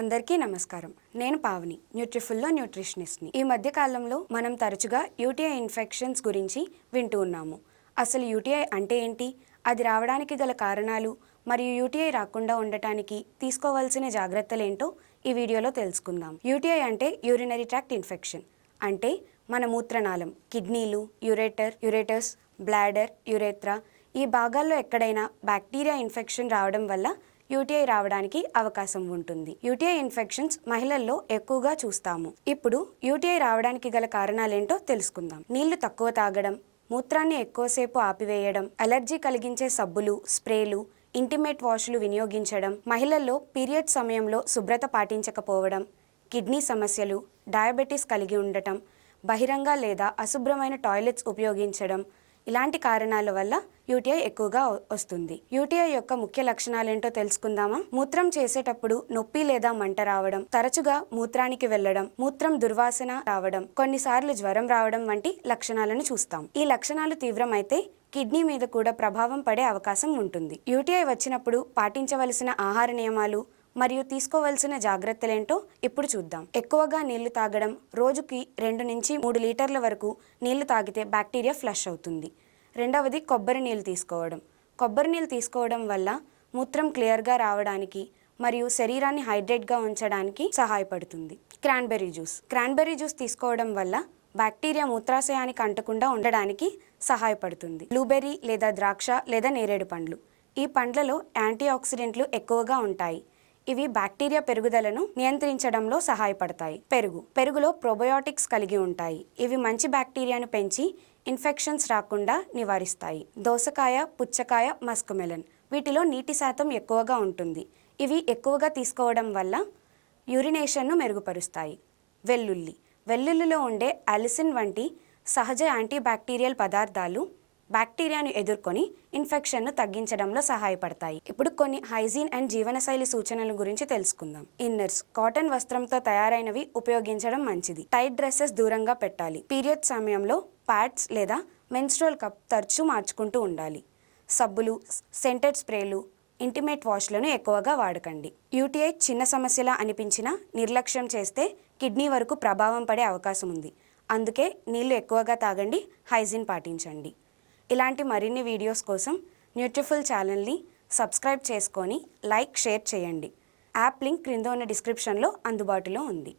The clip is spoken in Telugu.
అందరికీ నమస్కారం. నేను పావని న్యూట్రిఫుల్లో న్యూట్రిషనిస్ట్ని. ఈ మధ్య కాలంలో మనం తరచుగా యూటీఐ ఇన్ఫెక్షన్స్ గురించి వింటూ ఉన్నాము. అసలు యూటీఐ అంటే ఏంటి? అది రావడానికి గల కారణాలు మరియు యూటీఐ రాకుండా ఉండటానికి తీసుకోవాల్సిన జాగ్రత్తలు ఏంటో ఈ వీడియోలో తెలుసుకుందాం. యూటీఐ అంటే యూరినరీ ట్రాక్ట్ ఇన్ఫెక్షన్. అంటే మన మూత్రనాళం కిడ్నీలు యురేటర్ యురేటర్స్ బ్లాడర్ యురేత్రా ఈ భాగాల్లో ఎక్కడైనా బ్యాక్టీరియా ఇన్ఫెక్షన్ రావడం వల్ల యూటీఐ రావడానికి అవకాశం ఉంటుంది. యూటీఐ ఇన్ఫెక్షన్స్ మహిళల్లో ఎక్కువగా చూస్తాము. ఇప్పుడు యూటీఐ రావడానికి గల కారణాలేంటో తెలుసుకుందాం. నీళ్ళు తక్కువ తాగడం మూత్రాన్ని ఎక్కువసేపు ఆపివేయడం అలర్జీ కలిగించే సబ్బులు స్ప్రేలు ఇంటిమేట్ వాష్లు వినియోగించడం మహిళల్లో పీరియడ్ సమయంలో శుభ్రత పాటించకపోవడం కిడ్నీ సమస్యలు డయాబెటీస్ కలిగి ఉండటం బహిరంగ లేదా అశుభ్రమైన టాయిలెట్స్ ఉపయోగించడం ఇలాంటి కారణాల వల్ల యూటీఐ ఎక్కువగా వస్తుంది. యూటీఐ యొక్క ముఖ్య లక్షణాలేంటో తెలుసుకుందామా? మూత్రం చేసేటప్పుడు నొప్పి లేదా మంట రావడం తరచుగా మూత్రానికి వెళ్ళడం మూత్రం దుర్వాసన రావడం కొన్నిసార్లు జ్వరం రావడం వంటి లక్షణాలను చూస్తాం. ఈ లక్షణాలు తీవ్రమైతే కిడ్నీ మీద కూడా ప్రభావం పడే అవకాశం ఉంటుంది. యూటీఐ వచ్చినప్పుడు పాటించవలసిన ఆహార నియమాలు మరియు తీసుకోవాల్సిన జాగ్రత్తలేంటో ఇప్పుడు చూద్దాం. ఎక్కువగా నీళ్ళు తాగడం రోజుకి రెండు నుంచి మూడు లీటర్ల వరకు నీళ్ళు తాగితే బ్యాక్టీరియా ఫ్లష్ అవుతుంది. రెండవది కొబ్బరి నీళ్ళు తీసుకోవడం. కొబ్బరి నీళ్ళు తీసుకోవడం వల్ల మూత్రం క్లియర్గా రావడానికి మరియు శరీరాన్ని హైడ్రేట్గా ఉంచడానికి సహాయపడుతుంది. Cranberry juice. క్రాన్బెర్రీ జ్యూస్ తీసుకోవడం వల్ల బ్యాక్టీరియా మూత్రాశయానికి అంటకుండా ఉండడానికి సహాయపడుతుంది. బ్లూబెర్రీ లేదా ద్రాక్ష లేదా నేరేడు పండ్లు. ఈ పండ్లలో యాంటీ ఆక్సిడెంట్లు ఎక్కువగా ఉంటాయి. ఇవి బ్యాక్టీరియా పెరుగుదలను నియంత్రించడంలో సహాయపడతాయి. పెరుగు పెరుగులో ప్రోబయోటిక్స్ కలిగి ఉంటాయి. ఇవి మంచి బ్యాక్టీరియాను పెంచి ఇన్ఫెక్షన్స్ రాకుండా నివారిస్తాయి. దోసకాయ పుచ్చకాయ మస్కుమెలన్ వీటిలో నీటి శాతం ఎక్కువగా ఉంటుంది. ఇవి ఎక్కువగా తీసుకోవడం వల్ల యూరినేషన్ను మెరుగుపరుస్తాయి. వెల్లుల్లి వెల్లుల్లిలో ఉండే అలిసిన్ వంటి సహజ యాంటీబ్యాక్టీరియల్ పదార్థాలు బ్యాక్టీరియాను ఎదుర్కొని ఇన్ఫెక్షన్ను తగ్గించడంలో సహాయపడతాయి. ఇప్పుడు కొన్ని హైజీన్ అండ్ జీవనశైలి సూచనల గురించి తెలుసుకుందాం. ఇన్నర్స్ కాటన్ వస్త్రంతో తయారైనవి ఉపయోగించడం మంచిది. టైట్ డ్రెస్సెస్ దూరంగా పెట్టాలి. పీరియడ్ సమయంలో ప్యాడ్స్ లేదా మెన్స్ట్రోల్ కప్ తరచూ మార్చుకుంటూ ఉండాలి. సబ్బులు సెంటెడ్ స్ప్రేలు ఇంటిమేట్ వాష్లను ఎక్కువగా వాడకండి. యూటీఐ చిన్న సమస్యలా అనిపించినా నిర్లక్ష్యం చేస్తే కిడ్నీ వరకు ప్రభావం పడే అవకాశం ఉంది. అందుకే నీళ్ళు ఎక్కువగా తాగండి హైజీన్ పాటించండి. ఇలాంటి మరిన్ని వీడియోస్ కోసం న్యూట్రిఫుల్ ఛానల్ని సబ్స్క్రైబ్ చేసుకొని లైక్ షేర్ చేయండి. యాప్ లింక్ క్రింద ఉన్న డిస్క్రిప్షన్లో అందుబాటులో ఉంది.